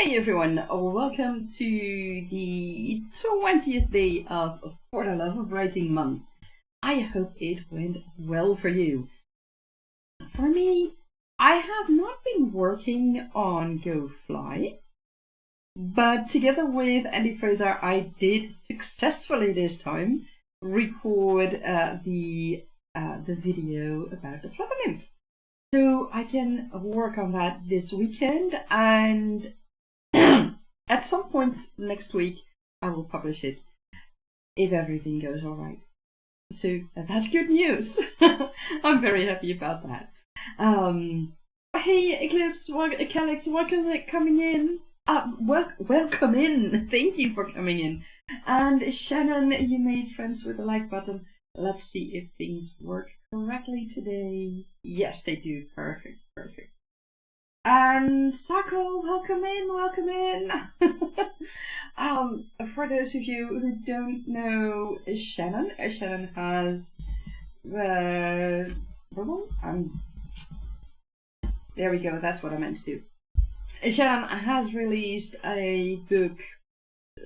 Hey everyone, welcome to the 20th day of For the Love of Writing month. I hope it went well for you. For me, I have not been working on Go Fly, but together with Andy Fraser, I did successfully this time record the video about the Flutter Nymph. So I can work on that this weekend, and at some point next week, I will publish it if everything goes all right. So that's good news. I'm very happy about that. Hey, Eclipse, Calix, welcome coming in. Welcome in. Thank you for coming in. And Shannon, you made friends with the like button. Let's see if things work correctly today. Yes, they do. Perfect. And Sako, welcome in. For those of you who don't know Shannon, Shannon has there we go, that's what I meant to do. Shannon has released a book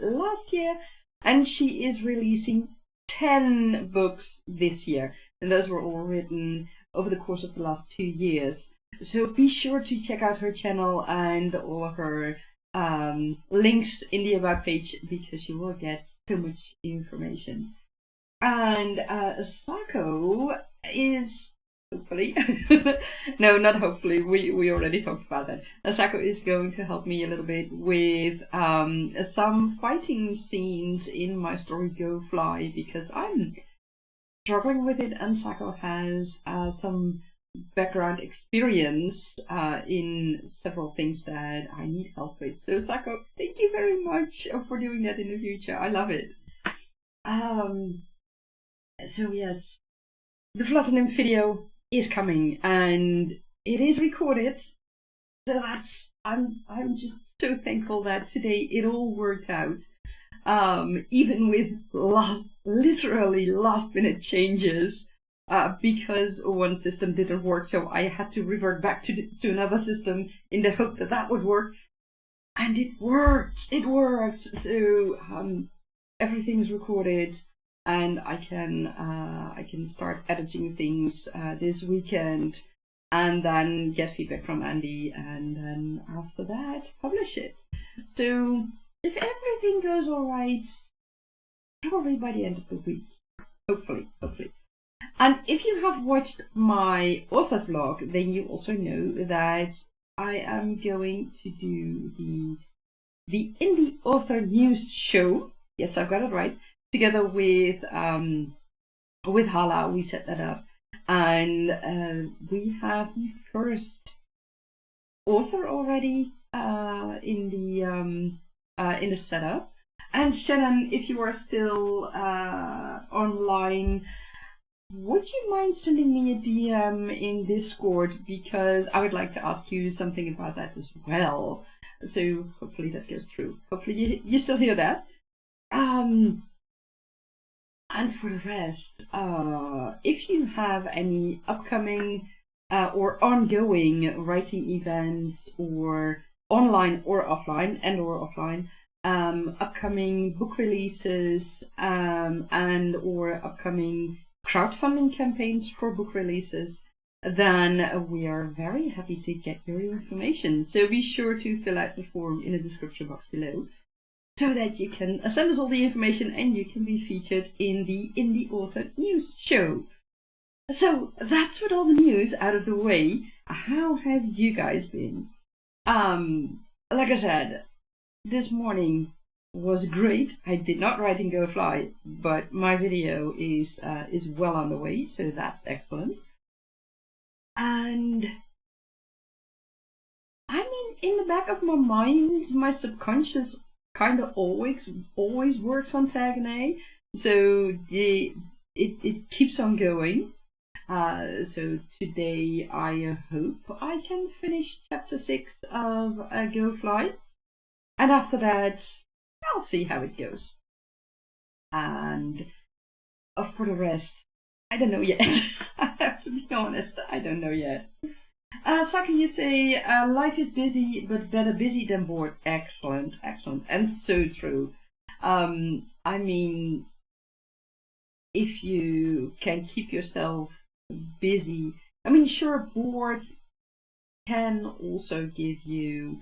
last year, and she is releasing 10 books this year, and those were all written over the course of the last 2 years. So be sure to check out her channel and all her links in the About page, because you will get so much information. And Sako is hopefully, no, not hopefully, we already talked about that. Sako is going to help me a little bit with some fighting scenes in my story Go Fly, because I'm struggling with it, and Sako has some background experience in several things that I need help with. So Sako, thank you very much for doing that in the future. I love it. So yes, the Flutter Nymph video is coming, and it is recorded. So that's I'm just so thankful that today it all worked out. Even with literally last minute changes. Because one system didn't work, so I had to revert back to another system in the hope that that would work, and it worked. So everything's recorded, and I can start editing things this weekend, and then get feedback from Andy, and then after that publish it. So if everything goes all right, probably by the end of the week, hopefully. And if you have watched my author vlog, then you also know that I am going to do the Indie Author News show. Yes, I've got it right. Together with Hala, we set that up, and we have the first author already in the setup. And Shannon, if you are still online, would you mind sending me a DM in Discord, because I would like to ask you something about that as well. So hopefully that goes through. Hopefully you still hear that. And for the rest, if you have any upcoming or ongoing writing events, or online or offline, upcoming book releases, and or upcoming crowdfunding campaigns for book releases, then we are very happy to get your information. So be sure to fill out the form in the description box below, so that you can send us all the information and you can be featured in the Indie Author News show. So that's with all the news out of the way. How have you guys been? Like I said, this morning was great. I did not write in Go Fly, but my video is well on the way, so that's excellent. And I mean, in the back of my mind, my subconscious kind of always works on Tag and A, so it keeps on going. So today I hope I can finish chapter 6 of Go Fly, and after that I'll see how it goes. And for the rest, I don't know yet. I have to be honest, I don't know yet. Saki, you say life is busy, but better busy than bored. Excellent, excellent, and so true. I mean, if you can keep yourself busy, I mean, sure, bored can also give you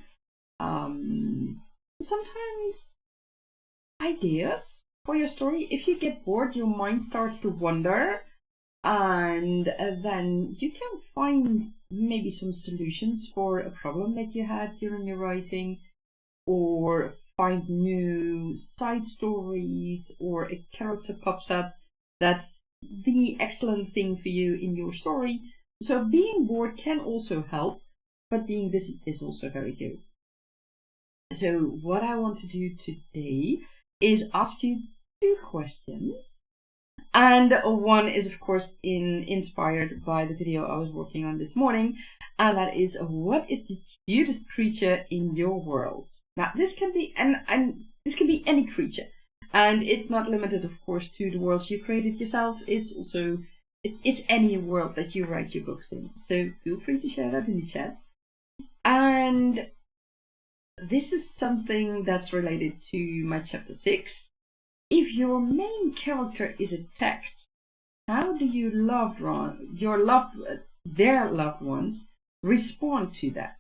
sometimes ideas for your story. If you get bored, your mind starts to wander, and then you can find maybe some solutions for a problem that you had during your writing, or find new side stories, or a character pops up that's the excellent thing for you in your story. So being bored can also help, but being busy is also very good. So what I want to do today is ask you 2 questions. And one is, of course, inspired by the video I was working on this morning. And that is, what is the cutest creature in your world? Now, this can be this can be any creature. And it's not limited, of course, to the worlds you created yourself. It's also, it's any world that you write your books in. So feel free to share that in the chat. And this is something that's related to my chapter 6. If your main character is attacked, how do you their loved ones respond to that?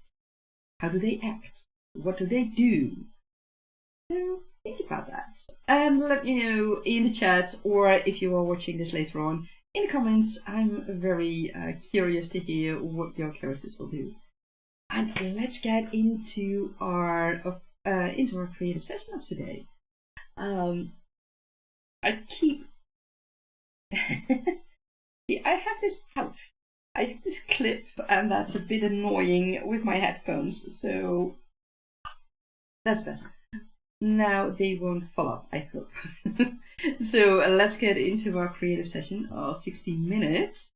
How do they act? What do they do? So think about that and let me know in the chat, or if you are watching this later on in the comments. I'm very curious to hear what your characters will do. And let's get into our creative session of today. I keep I have this clip, and that's a bit annoying with my headphones, so that's better. Now they won't fall off, I hope. So let's get into our creative session of 60 minutes.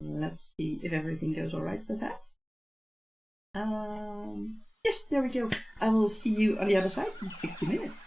Let's see if everything goes all right with that. Yes, there we go. I will see you on the other side in 60 minutes.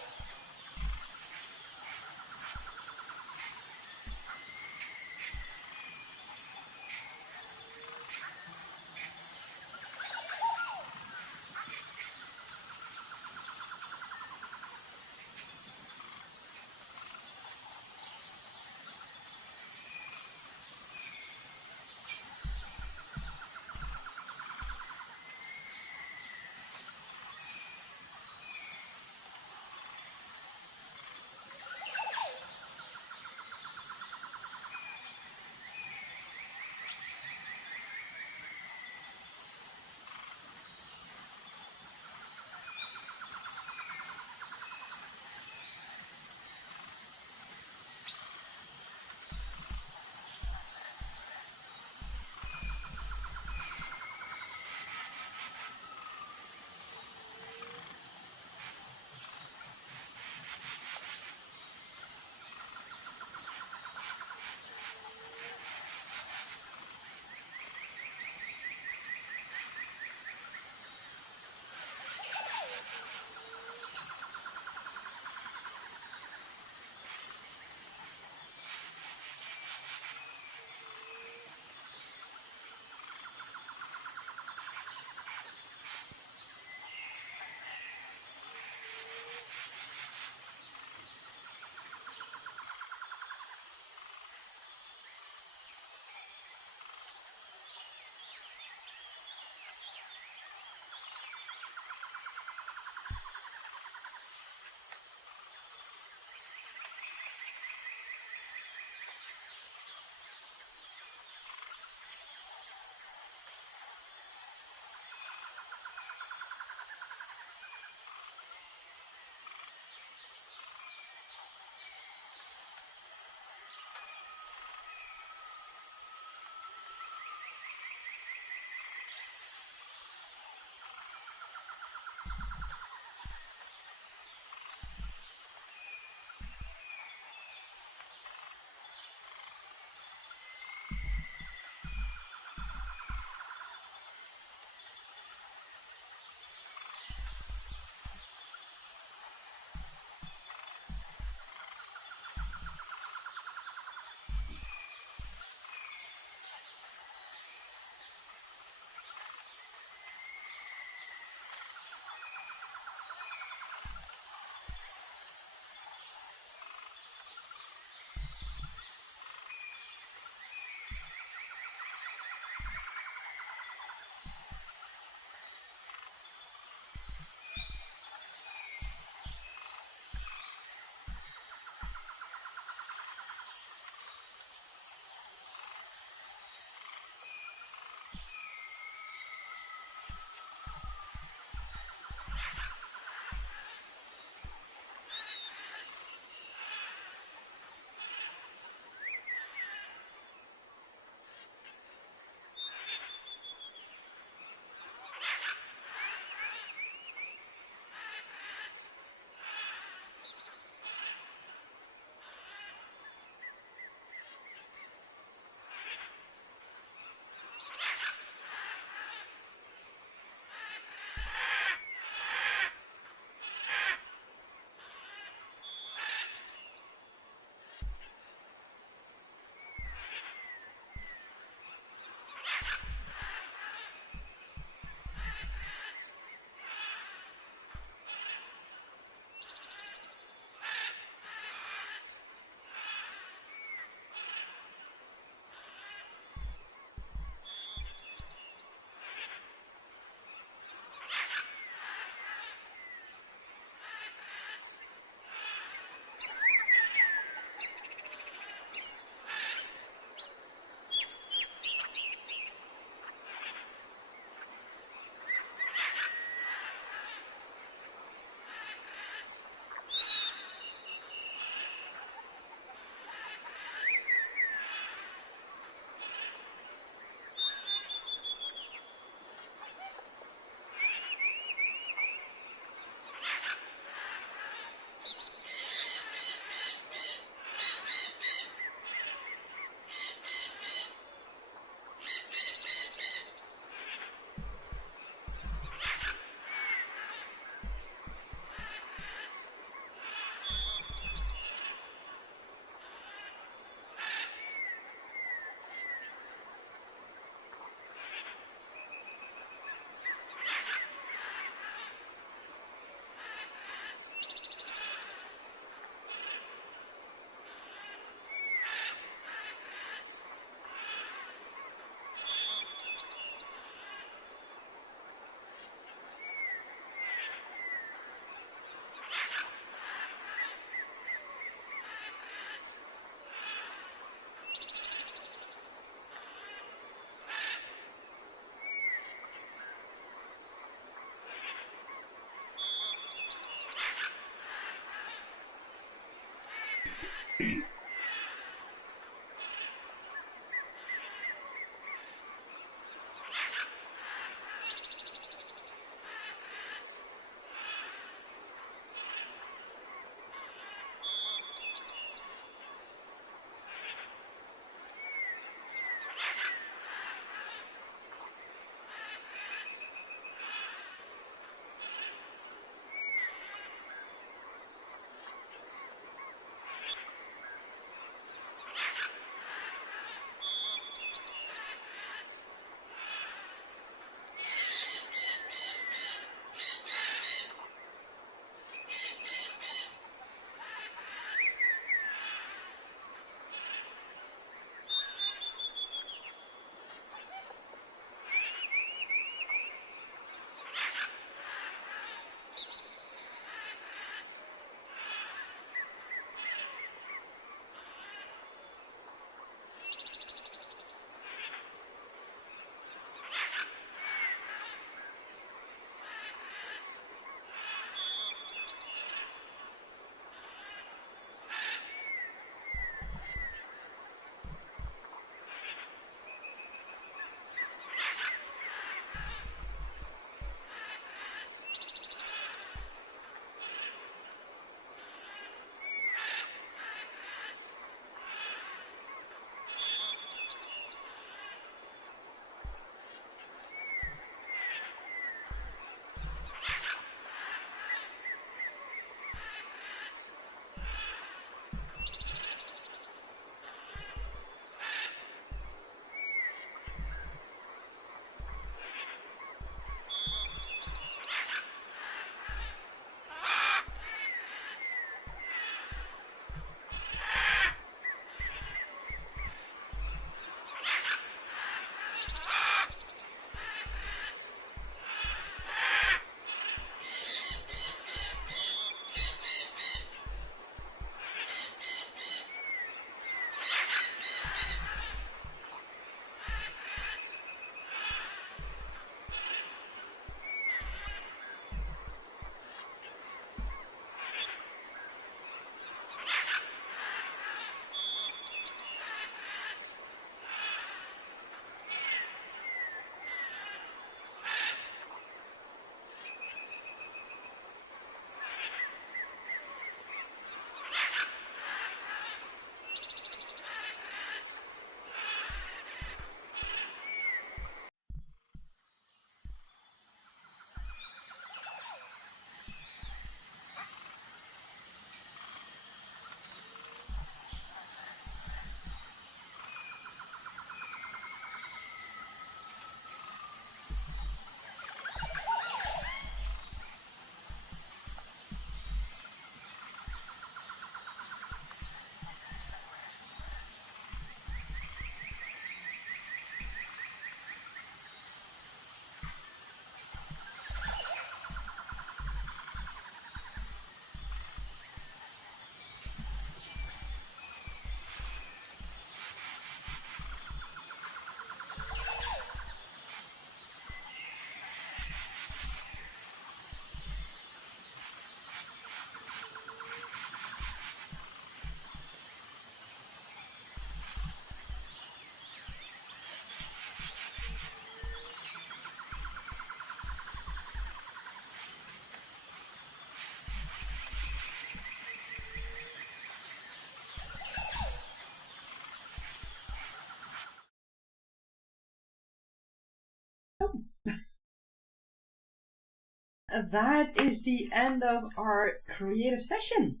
That is the end of our creative session.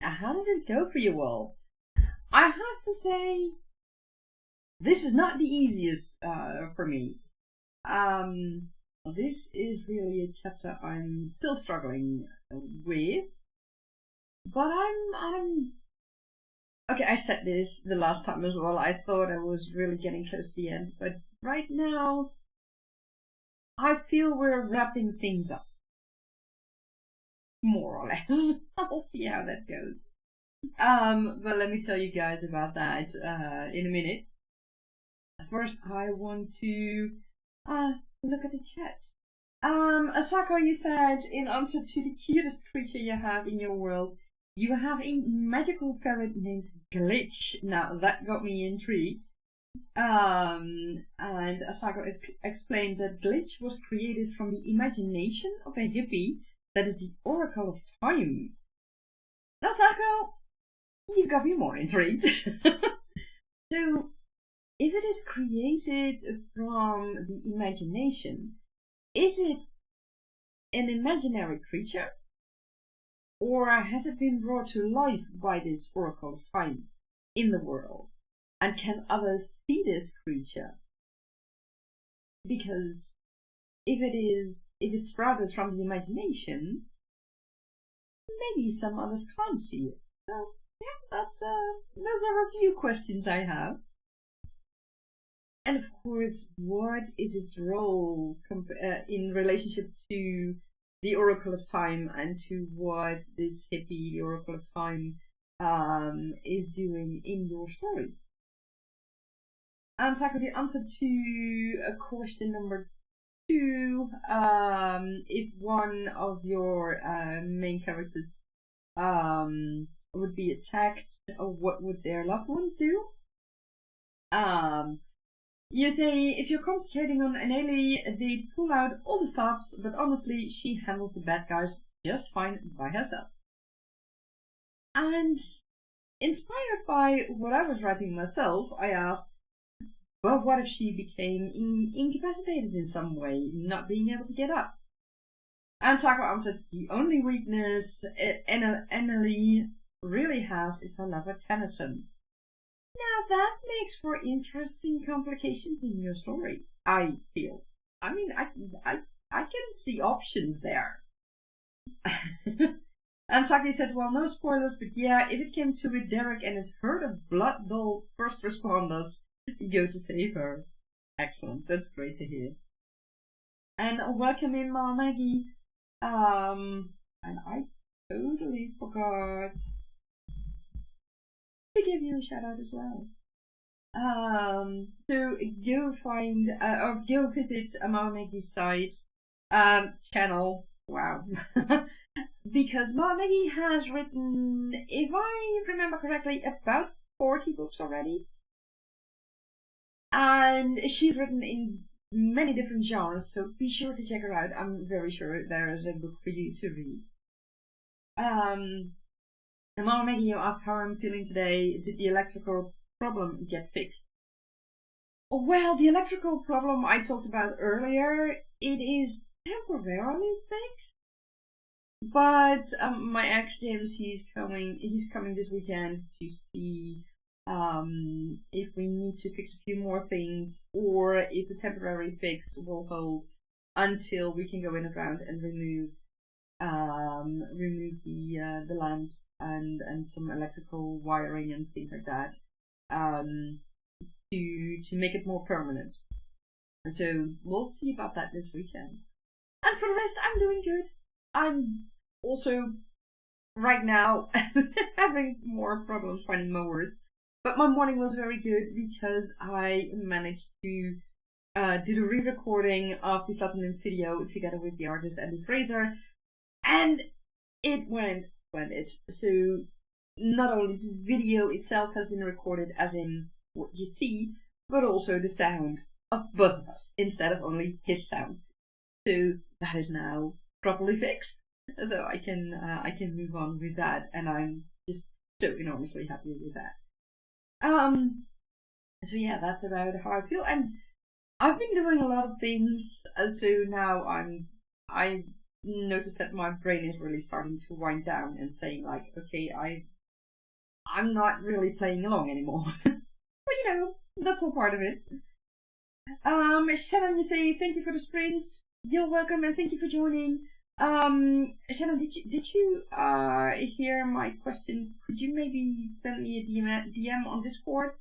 How did it go for you all? I have to say, this is not the easiest for me. This is really a chapter I'm still struggling with, but I'm okay. I said this the last time as well. I thought I was really getting close to the end, but right now I feel we're wrapping things up, more or less. I'll see how that goes. But let me tell you guys about that in a minute. First, I want to look at the chat. Asako, you said, in answer to the cutest creature you have in your world, you have a magical ferret named Glitch. Now that got me intrigued. And Asako explained that Glitch was created from the imagination of a hippie that is the Oracle of Time. Now, Asako, you've got me more intrigued. So, if it is created from the imagination, is it an imaginary creature? Or has it been brought to life by this Oracle of Time in the world? And can others see this creature? Because if it sprouted from the imagination, maybe some others can't see it. So yeah, those are a few questions I have. And of course, what is its role in relationship to the Oracle of Time and to what this hippie, the Oracle of Time, is doing in your story? And Sako, the answer to question number 2, if one of your main characters would be attacked, what would their loved ones do? You say, if you're concentrating on Anneli, they pull out all the stops, but honestly, she handles the bad guys just fine by herself. And inspired by what I was writing myself, I asked, well, what if she became incapacitated in some way, not being able to get up? And Sako answered, the only weakness Anneli really has is her lover Tennyson. Now that makes for interesting complications in your story, I feel. I mean, I can see options there. And Saki said, well, no spoilers, but yeah, if it came to it, Derek and his herd of blood doll first responders go to save her. Excellent, that's great to hear. And welcome in, Mama Maggie. And I totally forgot to give you a shout out as well. So go find or go visit Mama Maggie's site, channel. Wow, because Mama Maggie has written, if I remember correctly, about 40 books already. And she's written in many different genres, so be sure to check her out. I'm very sure there is a book for you to read. And Mama Maggie, you asked how I'm feeling today. Did the electrical problem get fixed? Well, the electrical problem I talked about earlier, it is temporarily fixed. But my ex James, he's coming this weekend to see if we need to fix a few more things, or if the temporary fix will hold until we can go in around and remove the lamps and some electrical wiring and things like that, to make it more permanent. So we'll see about that this weekend. And for the rest, I'm doing good. I'm also right now having more problems finding my words. But my morning was very good because I managed to do the re-recording of the Platinum video together with the artist Andy Fraser, and it went splendid. So not only the video itself has been recorded as in what you see, but also the sound of both of us instead of only his sound. So that is now properly fixed. So I can move on with that, and I'm just so enormously happy with that. So yeah, that's about how I feel, and I've been doing a lot of things, so now I noticed that my brain is really starting to wind down and saying like, okay, I'm not really playing along anymore. But you know, that's all part of it. Shannon, you say thank you for the sprints. You're welcome, and thank you for joining. Shannon, did you hear my question? Could you maybe send me a DM on Discord?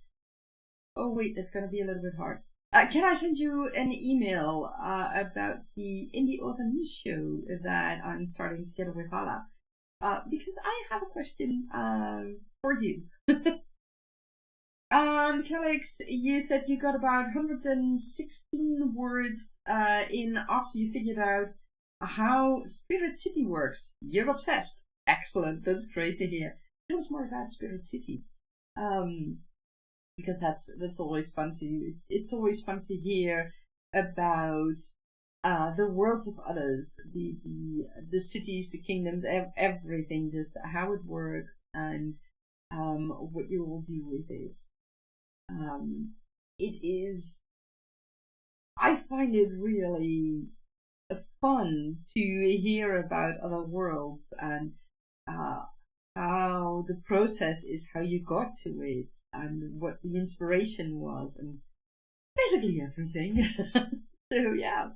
Oh wait, that's gonna be a little bit hard. Can I send you an email about the Indie Author News show that I'm starting together with Hala? Because I have a question for you. And Calix, you said you got about 116 words in after you figured out how Spirit City works. You're obsessed. excellent. That's great to hear. Tell us more about Spirit City, because that's always fun to. It's always fun to hear about the worlds of others, the cities, the kingdoms, everything, just how it works and what you all do with it. It is. I find it really fun to hear about other worlds and how the process is, how you got to it, and what the inspiration was, and basically everything. So yeah.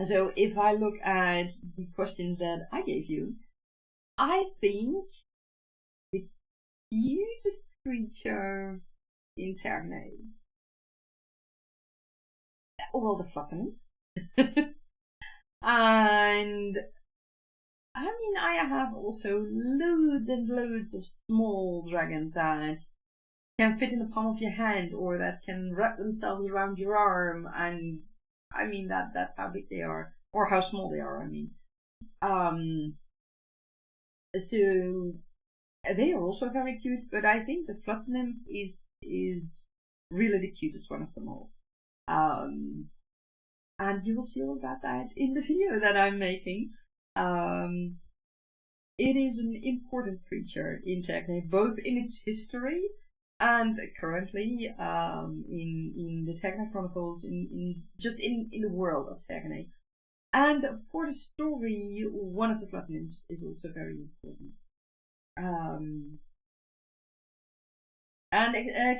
So if I look at the questions that I gave you, I think the cutest creature in Terne, well, the flutter nymph. And I mean, I have also loads and loads of small dragons that can fit in the palm of your hand, or that can wrap themselves around your arm, and I mean that's how big they are, or how small they are, I mean. So they are also very cute, but I think the flutter nymph is really the cutest one of them all. And you will see all about that in the video that I'm making. It is an important creature in Terne, both in its history and currently in the Terne Chronicles, in the world of Terne. And for the story, one of the flutter nymphs is also very important. And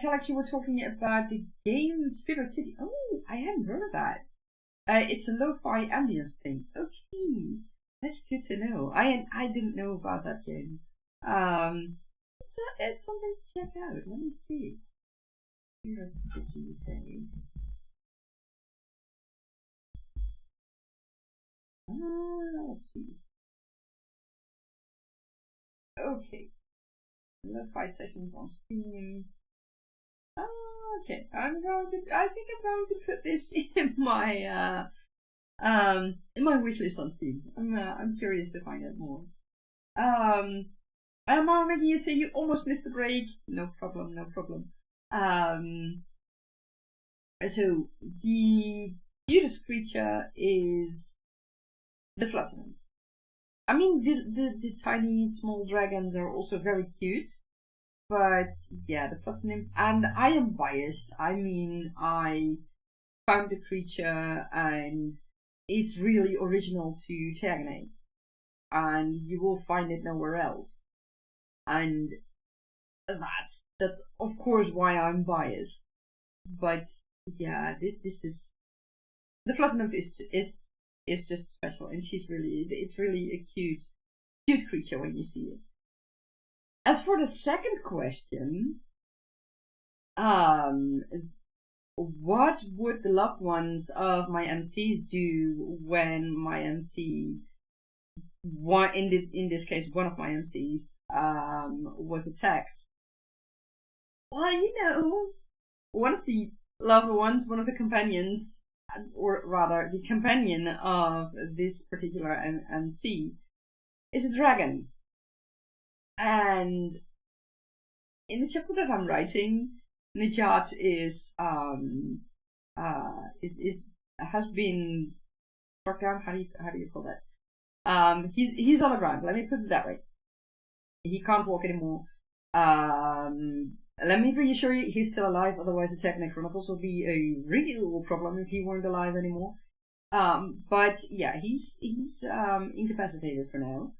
Calex, you were talking about the game Spirit City. Oh, I hadn't heard of that. It's a lo-fi ambience thing. Okay, that's good to know. I didn't know about that game. It's something to check out. Let me see. Spirit City, you say? Let's see. Okay. Lo-fi sessions on Steam. Okay, I think I'm going to put this in my wishlist on Steam. I'm curious to find out more. Already you say you almost missed a break. No problem, no problem. So the cutest creature is the flutter nymph. I mean, the tiny small dragons are also very cute. But yeah, the flutter nymph, and I am biased. I mean, I found the creature and it's really original to Terne, and you will find it nowhere else. And that's of course why I'm biased. But yeah, this is the flutter nymph is just special, and it's really a cute creature when you see it. As for the second question, what would the loved ones of my MCs do when my MC, in this case, one of my MCs, was attacked? Well, you know, one of the loved ones, one of the companions, or rather, the companion of this particular MC, is a dragon. And in the chapter that I'm writing, Nejat has been struck down. How do you call that? He's on the ground. Let me put it that way. He can't walk anymore. Let me reassure you, he's still alive. Otherwise, the Terne Chronicles would be a real problem if he weren't alive anymore. But yeah, he's incapacitated for now.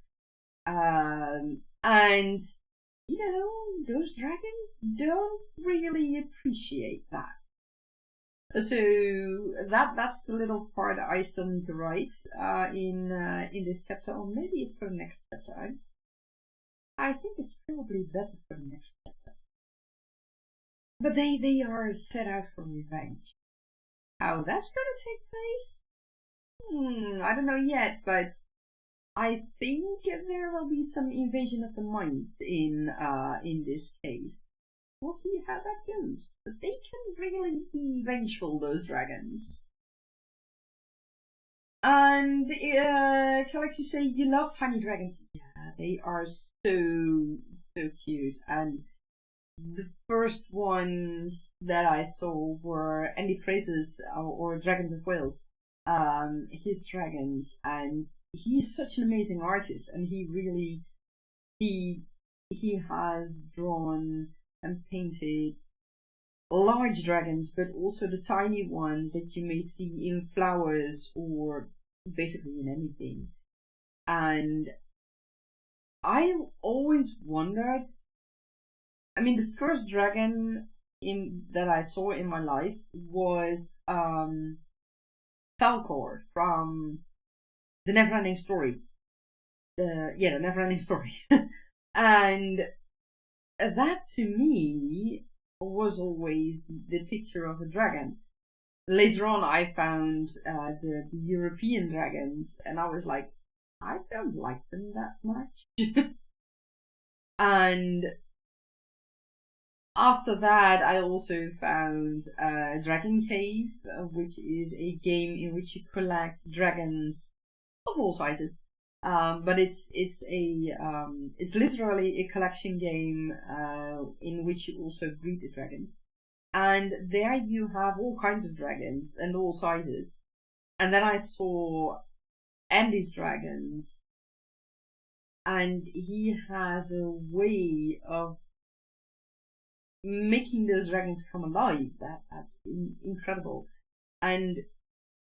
And, you know, those dragons don't really appreciate that. So that's the little part I still need to write in this chapter, or maybe it's for the next chapter. I think it's probably better for the next chapter. But they are set out for revenge. How that's gonna take place? I don't know yet, but I think there will be some invasion of the minds in this case. We'll see how that goes. But they can really be vengeful, those dragons. And Alex, you say you love tiny dragons. Yeah, they are so cute. And the first ones that I saw were Andy Fraser's or Dragons of Wales, his dragons, and he's such an amazing artist, and he really he has drawn and painted large dragons, but also the tiny ones that you may see in flowers or basically in anything. And I always wondered, I mean, the first dragon that I saw in my life was Falcor from the Neverending Story. The Neverending Story. And that to me was always the picture of a dragon. Later on, I found the European dragons, and I was like, I don't like them that much. And after that, I also found Dragon Cave, which is a game in which you collect dragons of all sizes. But it's literally a collection game in which you also breed the dragons. And there you have all kinds of dragons and all sizes. And then I saw Andy's dragons, and he has a way of making those dragons come alive. That's incredible. And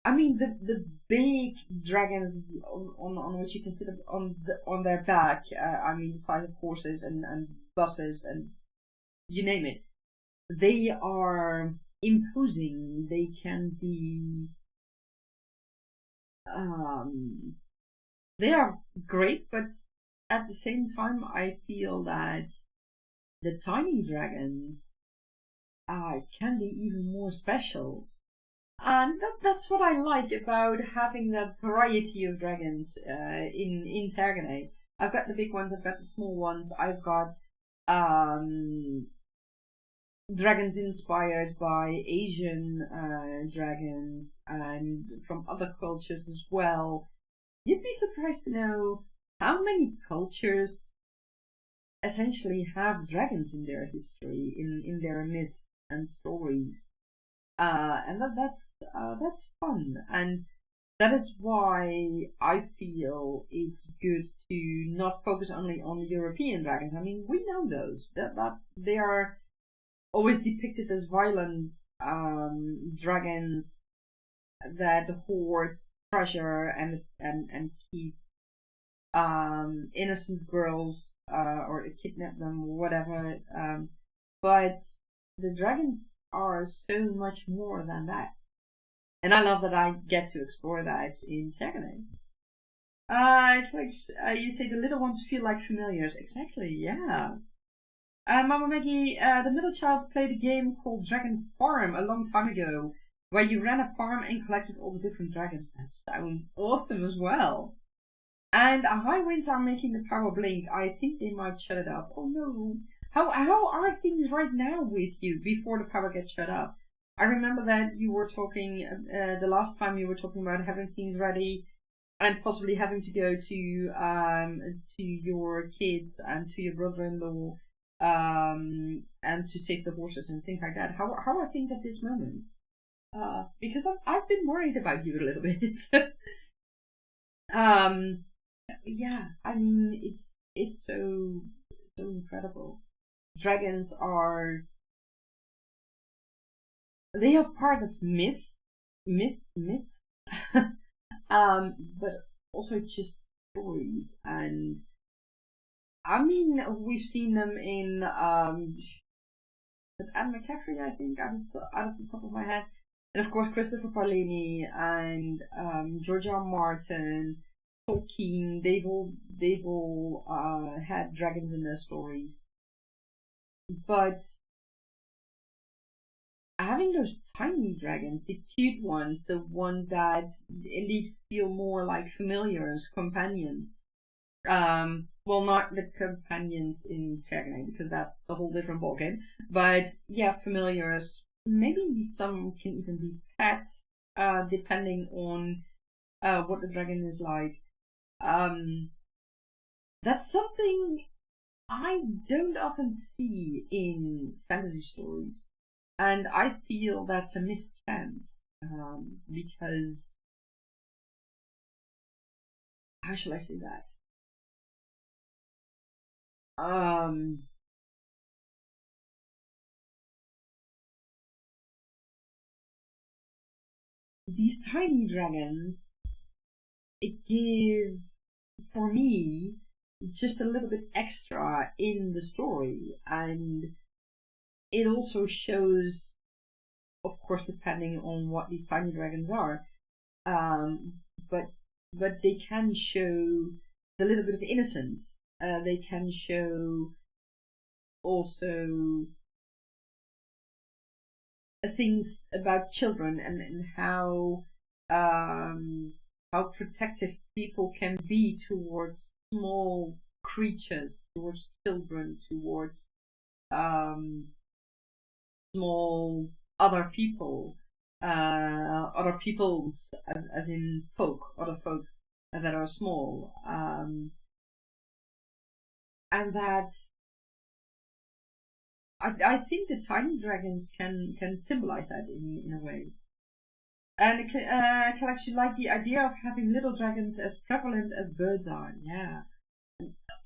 I mean the big dragons on which you can sit on their back. I mean the size of horses and buses and you name it. They are imposing. They can be. They are great, but at the same time, I feel that the tiny dragons can be even more special. And that's what I like about having that variety of dragons in Terganate. I've got the big ones, I've got the small ones, I've got dragons inspired by Asian dragons and from other cultures as well. You'd be surprised to know how many cultures essentially have dragons in their history, in their myths and stories. And that's fun, and that is why I feel it's good to not focus only on European dragons. I mean, we know those. They are always depicted as violent dragons that hoard treasure and keep innocent girls or kidnap them or whatever. But the dragons are so much more than that. And I love that I get to explore that in Terganate. You say the little ones feel like familiars. Exactly, yeah. Mama Maggie, the middle child played a game called Dragon Farm a long time ago, where you ran a farm and collected all the different dragons. That sounds awesome as well. And high winds are making the power blink. I think they might shut it off. Oh no. How are things right now with you before the power gets shut off? I remember that you were talking, the last time you were talking about having things ready and possibly having to go to your kids and to your brother-in-law and to save the horses and things like that. How are things at this moment? Because I've been worried about you a little bit. Yeah, I mean it's so incredible. Dragons are part of myths, but also just stories. And I mean, we've seen them in Anne McCaffrey, I think, out of the top of my head, and of course Christopher Paolini and George R. Martin, Tolkien. They've all had dragons in their stories. But having those tiny dragons, the cute ones, the ones that indeed feel more like familiars, companions. Well, not the companions in Terganate, because that's a whole different ballgame. But yeah, familiars. Maybe some can even be pets, depending on what the dragon is like. That's something I don't often see in fantasy stories, and I feel that's a missed chance, because how shall I say that? These tiny dragons, it give, for me, just a little bit extra in the story, and it also shows, of course, depending on what these tiny dragons are, but they can show the little bit of innocence. They can show also things about children, and how protective people can be towards small creatures, towards children, towards small other people, other peoples, as in folk, other folk that are small, and that I think the tiny dragons can symbolize that in a way. And can actually like the idea of having little dragons as prevalent as birds are. Yeah,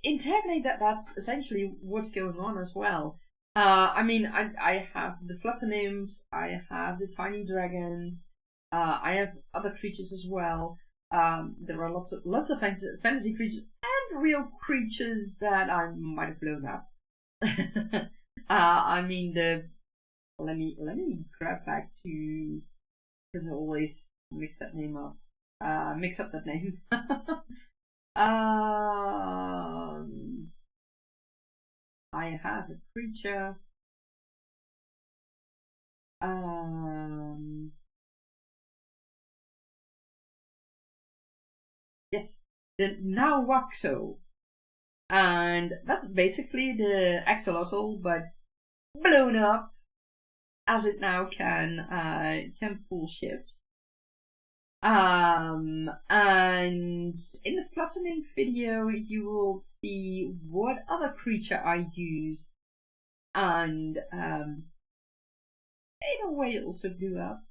in Terminate, that's essentially what's going on as well. I mean, I have the flutter nymphs, I have the tiny dragons, I have other creatures as well. There are lots of fantasy creatures and real creatures that I might have blown up. I mean, let me grab back to, because I always mix that name up. Mix up that name. I have a creature. Yes, the Nawaxo. And that's basically the axolotl, but blown up, as it now can pull ships. And in the Flutter Nymph video, you will see what other creature I used, and in a way it also blew up.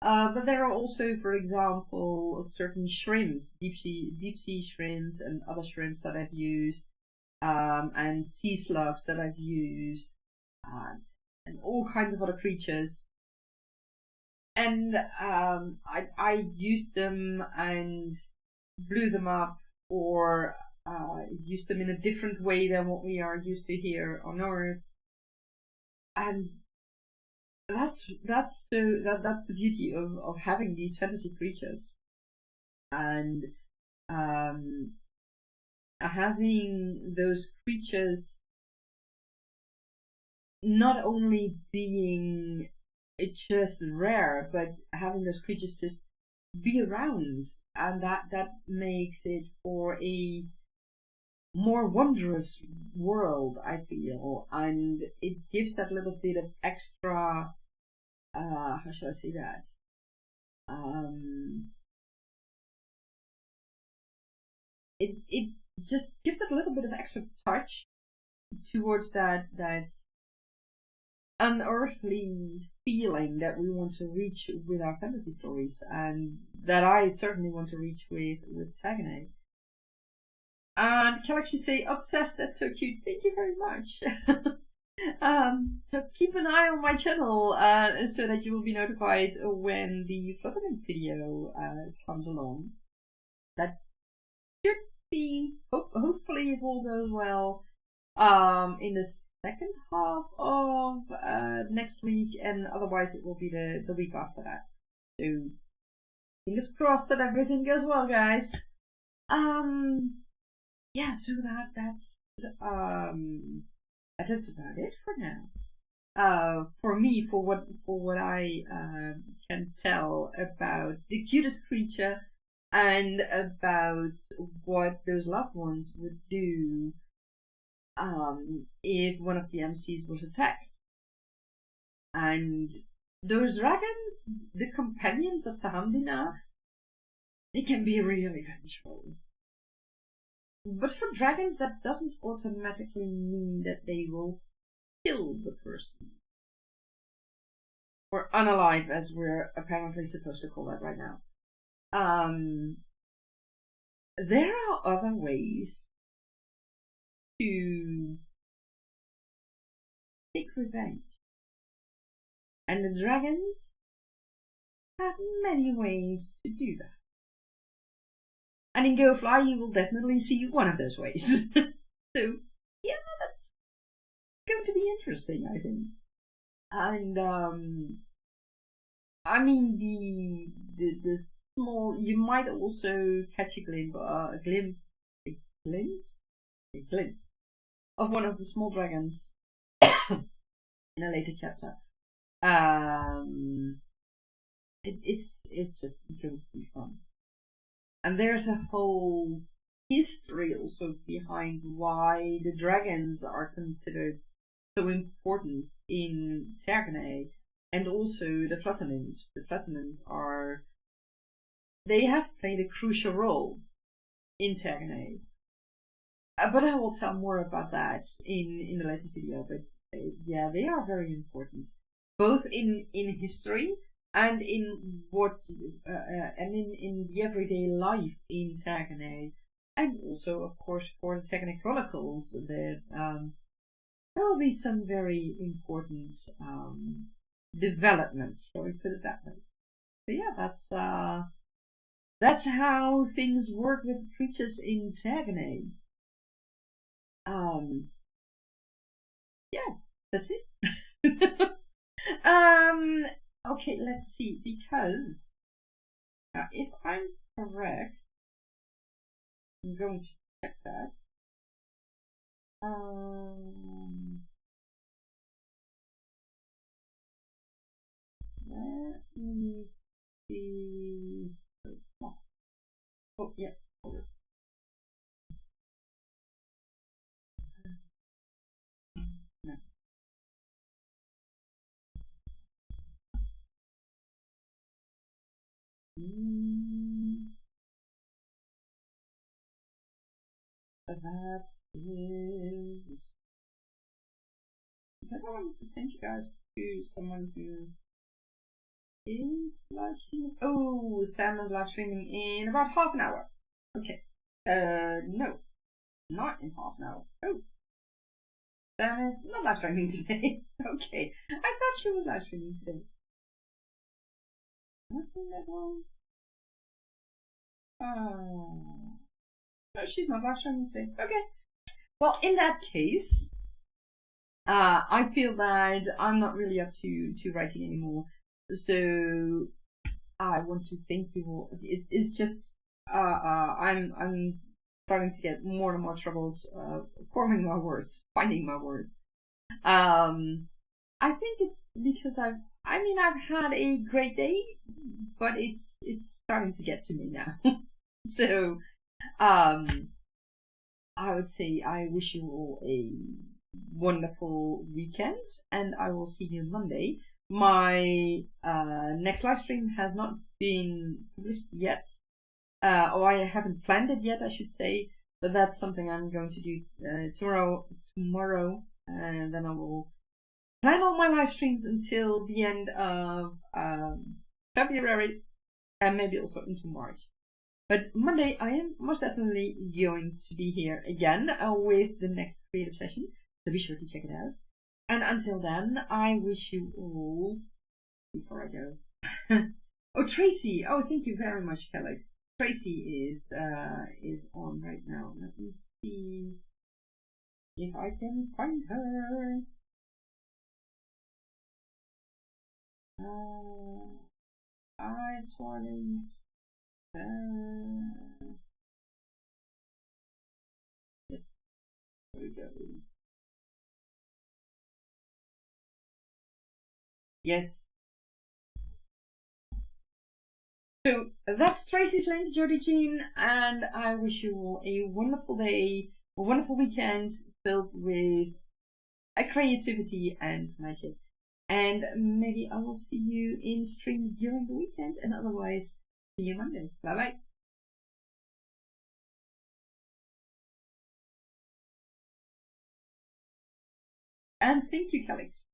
But there are also, for example, certain shrimps, deep sea shrimps, and other shrimps that I've used, and sea slugs that I've used, and all kinds of other creatures. And I used them and blew them up, or used them in a different way than what we are used to here on Earth. And that's the beauty of having these fantasy creatures, and having those creatures not only being just rare, but having those creatures just be around, and that makes it for a more wondrous world, I feel, and it gives that little bit of extra, how shall I say that? It just gives it a little bit of extra touch towards that unearthly feeling that we want to reach with our fantasy stories, and that I certainly want to reach with Tagonate. And can actually say, obsessed, that's so cute, thank you very much. So keep an eye on my channel, so that you will be notified when the Flutter Nymph video comes along. That should be, hopefully if all goes well, in the second half of next week, and otherwise it will be the week after that. So fingers crossed that everything goes well, guys. Yeah, so that's about it for now. For me, for what I can tell about the cutest creature, and about what those loved ones would do if one of the MCs was attacked. And those dragons, the companions of Tahamdina, they can be really vengeful. But for dragons, that doesn't automatically mean that they will kill the person. Or unalive, as we're apparently supposed to call that right now. There are other ways to take revenge. And the dragons have many ways to do that. And in Go Fly, you will definitely see one of those ways. So, yeah, that's going to be interesting, I think. And, I mean, the small, you might also catch a glimpse of one of the small dragons in a later chapter. It's just going to be fun. And there's a whole history also behind why the dragons are considered so important in Tergane, and also the Flutter-nymphs. The Flutter-nymphs they have played a crucial role in Tergane. But I will tell more about that in the later video. But yeah, they are very important, both in history and in what's and in the everyday life in Tergane, and also of course for the Tergane Chronicles. There will be some very important developments, shall we put it that way. So yeah, that's how things work with creatures in Tergane. Yeah, that's it. Okay, let's see, because if I'm correct, I'm going to check that. Let me see. Oh, yeah. No. That is because I wanted to send you guys to someone who is live streaming. Oh, Sam is live streaming in about half an hour. Okay. No, not in half an hour. Oh, Sam is not live streaming today. Okay, I thought she was live streaming today. Am I saying that wrong? No, she's not live streaming today. Okay. Well, in that case, I feel that I'm not really up to writing anymore. So I want to thank you all. It's just I'm starting to get more and more troubles forming my words, finding my words. I think it's because I've had a great day, but it's starting to get to me now. So I would say I wish you all a wonderful weekend, and I will see you on Monday. My next live stream has not been published yet, or I haven't planned it yet, I should say, but that's something I'm going to do tomorrow, and then I will plan all my live streams until the end of February, and maybe also into March. But Monday, I am most definitely going to be here again with the next creative session, so be sure to check it out. And until then, I wish you all, before I go, oh, Tracy, oh, thank you very much, Alex. Tracy is on right now. Let me see if I can find her. I swallowed. Yes, there we go. Yes. So that's Tracy's link, Jody Jean, and I wish you all a wonderful day, a wonderful weekend filled with creativity and magic. And maybe I will see you in streams during the weekend, and otherwise, see you Monday. Bye bye. And thank you, Calix.